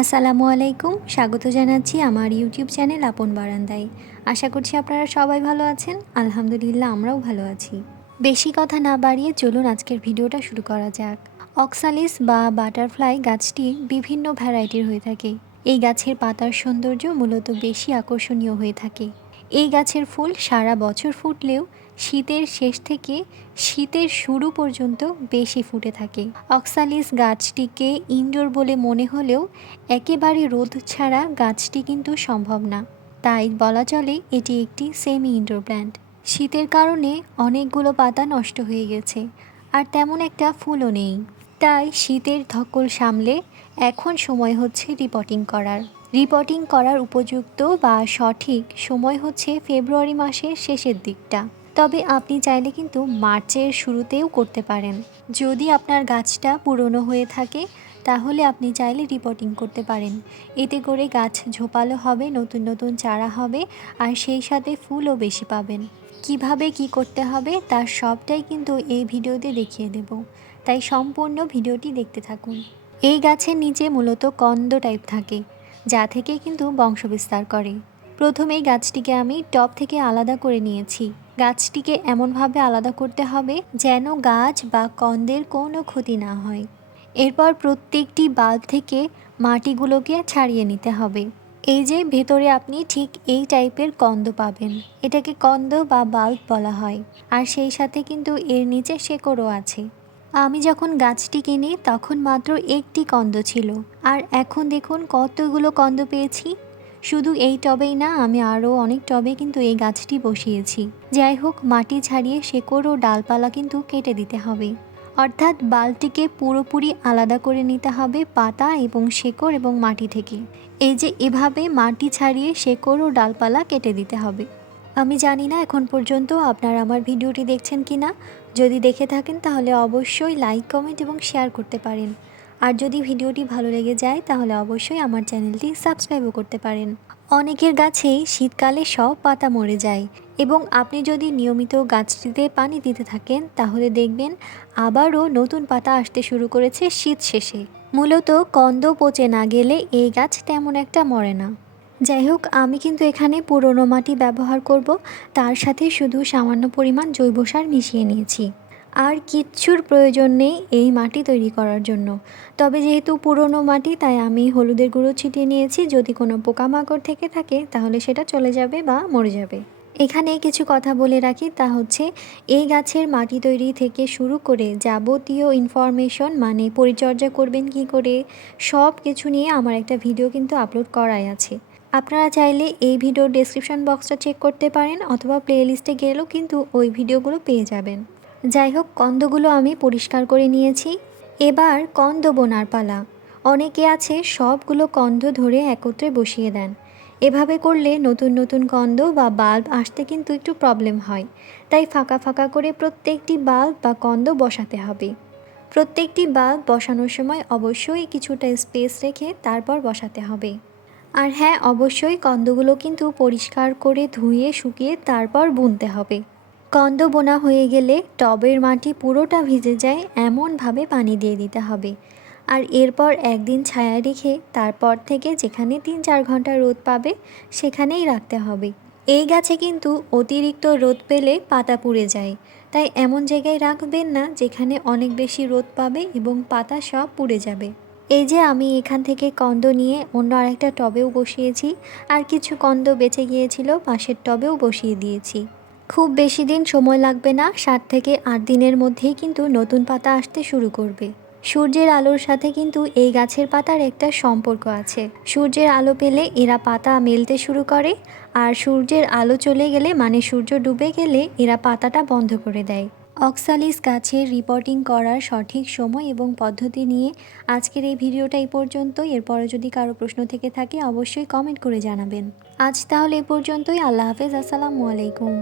আসসালামু আলাইকুম। স্বাগত জানাচ্ছি আমার ইউটিউব চ্যানেল আপন বারান্দায়। আশা করছি আপনারা সবাই ভালো আছেন। আলহামদুলিল্লাহ, আমরাও ভালো আছি। বেশি কথা না বাড়িয়ে চলুন আজকের ভিডিওটা শুরু করা যাক। অক্সালিস বা বাটারফ্লাই গাছটি বিভিন্ন ভ্যারাইটির হয়ে থাকে। এই গাছের পাতার সৌন্দর্য মূলত বেশি আকর্ষণীয় হয়ে থাকে। এই গাছের ফুল সারা বছর ফুটলেও শীতের শেষ থেকে শীতের শুরু পর্যন্ত বেশি ফুটে থাকে। অক্সালিস গাছটিকে ইনডোর বলে মনে হলেও একেবারে রোদ ছাড়া গাছটি কিন্তু সম্ভব না। তাই বলা চলে এটি একটি সেমি ইনডোর প্ল্যান্ট। শীতের কারণে অনেকগুলো পাতা নষ্ট হয়ে গেছে আর তেমন একটা ফুলও নেই। তাই শীতের ধকল সামলে এখন সময় হচ্ছে রিপোর্টিং করার। রিপোর্টিং করার উপযুক্ত বা সঠিক সময় হচ্ছে ফেব্রুয়ারি মাসের শেষের দিকটা। তবে আপনি চাইলে কিন্তু মার্চের শুরুতেও করতে পারেন। যদি আপনার গাছটা পুরনো হয়ে থাকে, তাহলে আপনি চাইলে রিপোর্টিং করতে পারেন। এতে করে গাছ ঝোপালো হবে, নতুন নতুন চারা হবে, আর সেই সাথে ফুলও বেশি পাবেন। কীভাবে কি করতে হবে, তার সবটাই কিন্তু এই ভিডিওতে দেখিয়ে দেব। তাই সম্পূর্ণ ভিডিওটি দেখতে থাকুন। এই গাছের নিচে মূলত কন্দ টাইপ থাকে। যা থেকে কিন্তু বংশবিস্তার করে। প্রথমেই গাছটিকে আমি টপ থেকে আলাদা করে নিয়েছি। গাছটিকে এমনভাবে আলাদা করতে হবে যেন গাছ বা কন্দের কোনো ক্ষতি না হয়। এরপর প্রত্যেকটি বাল্ব থেকে মাটিগুলোকে ছাড়িয়ে নিতে হবে। এই যে ভেতরে আপনি ঠিক এই টাইপের কন্দ পাবেন, এটাকে কন্দ বা বাল্ব বলা হয়। আর সেই সাথে কিন্তু এর নিচে শেকড়ও আছে। আমি যখন গাছটি কিনি, তখন মাত্র একটি কন্দ ছিল। আর এখন দেখুন কতগুলো কন্দ পেয়েছি। শুধু এই টবেই না, আমি আরও অনেক টবে কিন্তু এই গাছটি বসিয়েছি। যাই হোক, মাটি ছাড়িয়ে শেকড় ও ডালপালা কিন্তু কেটে দিতে হবে। অর্থাৎ বালটিকে পুরোপুরি আলাদা করে নিতে হবে পাতা এবং শেকড় এবং মাটি থেকে। এই যে এভাবে মাটি ছাড়িয়ে শেকড় ও ডালপালা কেটে দিতে হবে। আমি জানি না এখন পর্যন্ত আপনারা আমার ভিডিওটি দেখছেন কি না। যদি দেখে থাকেন তাহলে অবশ্যই লাইক, কমেন্ট এবং শেয়ার করতে পারেন। আর যদি ভিডিওটি ভালো লেগে যায় তাহলে অবশ্যই আমার চ্যানেলটি সাবস্ক্রাইবও করতে পারেন। অনেকের গাছেই শীতকালে সব পাতা মরে যায় এবং আপনি যদি নিয়মিত গাছটিতে পানি দিতে থাকেন তাহলে দেখবেন আবারও নতুন পাতা আসতে শুরু করেছে শীত শেষে। মূলত কন্দ পচে না গেলে এই গাছ তেমন একটা মরে না। যাই হোক, আমি কিন্তু এখানে পুরনো মাটি ব্যবহার করব। তার সাথে শুধু সামান্য পরিমাণ জৈব সার মিশিয়ে নিয়েছি। আর কিচ্ছুর প্রয়োজন নেই এই মাটি তৈরি করার জন্য। তবে যেহেতু পুরনো মাটি, তাই আমি হলুদের গুঁড়ো ছিটিয়ে নিয়েছি। যদি কোনো পোকামাকড় থেকে থাকে, তাহলে সেটা চলে যাবে বা মরে যাবে। এখানে কিছু কথা বলে রাখি। তা হচ্ছে, এই গাছের মাটি তৈরি থেকে শুরু করে যাবতীয় ইনফরমেশন মানে পরিচর্যা করবেন কি করে সব কিছু নিয়ে আমার একটা ভিডিও কিন্তু আপলোড করাই আছে। আপনারা চাইলে এই ভিডিওর ডেসক্রিপশন বক্সটা চেক করতে পারেন অথবা প্লেলিস্টে গেলেও কিন্তু ওই ভিডিওগুলো পেয়ে যাবেন। যাই হোক, কন্দগুলো আমি পরিষ্কার করে নিয়েছি। এবার কন্দ বোনার পালা। অনেকে আছে সবগুলো কন্দ ধরে একত্রে বসিয়ে দেন। এভাবে করলে নতুন নতুন কন্দ বা বাল্ব আসতে কিন্তু একটু প্রবলেম হয়। তাই ফাঁকা ফাঁকা করে প্রত্যেকটি বাল্ব বা কন্দ বসাতে হবে। প্রত্যেকটি বাল্ব বসানোর সময় অবশ্যই কিছুটা স্পেস রেখে তারপর বসাতে হবে। আর হ্যাঁ অবশ্যই কন্দগুলো কিন্তু পরিষ্কার করে ধুয়ে, শুকিয়ে তারপর বুনতে হবে। কন্দ বোনা হয়ে গেলে টবের মাটি পুরোটা ভিজে যায়, এমনভাবে পানি দিয়ে দিতে হবে। আর এরপর একদিন ছায়া রেখে তারপর থেকে যেখানে তিন চার ঘণ্টা রোদ পাবে, সেখানেই রাখতে হবে। এই গাছে কিন্তু অতিরিক্ত রোদ পেলে পাতা পুড়ে যায়। তাই এমন জায়গায় রাখবেন না যেখানে অনেক বেশি রোদ পাবে এবং পাতা সব পুড়ে যাবে। এই যে আমি এখান থেকে কন্দ নিয়ে অন্য আরেকটা টবেও বসিয়েছি, আর কিছু কন্দ বেঁচে গিয়েছিল, পাশের টবেও বসিয়ে দিয়েছি। খুব বেশি দিন সময় লাগবে না, সাত থেকে আট দিনের মধ্যেই কিন্তু নতুন পাতা আসতে শুরু করবে। সূর্যের আলোর সাথে কিন্তু এই গাছের পাতার একটা সম্পর্ক আছে। সূর্যের আলো পেলে এরা পাতা মেলতে শুরু করে, আর সূর্যের আলো চলে গেলে মানে সূর্য ডুবে গেলে এরা পাতাটা বন্ধ করে দেয়। অক্সালিস গাছের রিপোর্টিং করার সঠিক সময় এবং পদ্ধতি নিয়ে আজকের এই ভিডিওটা এই পর্যন্ত এরপরে যদি কারও প্রশ্ন থেকে থাকে, অবশ্যই কমেন্ট করে জানাবেন। আজ তাহলে এ পর্যন্তই। আল্লাহ হাফেজ। আসসালামু আলাইকুম।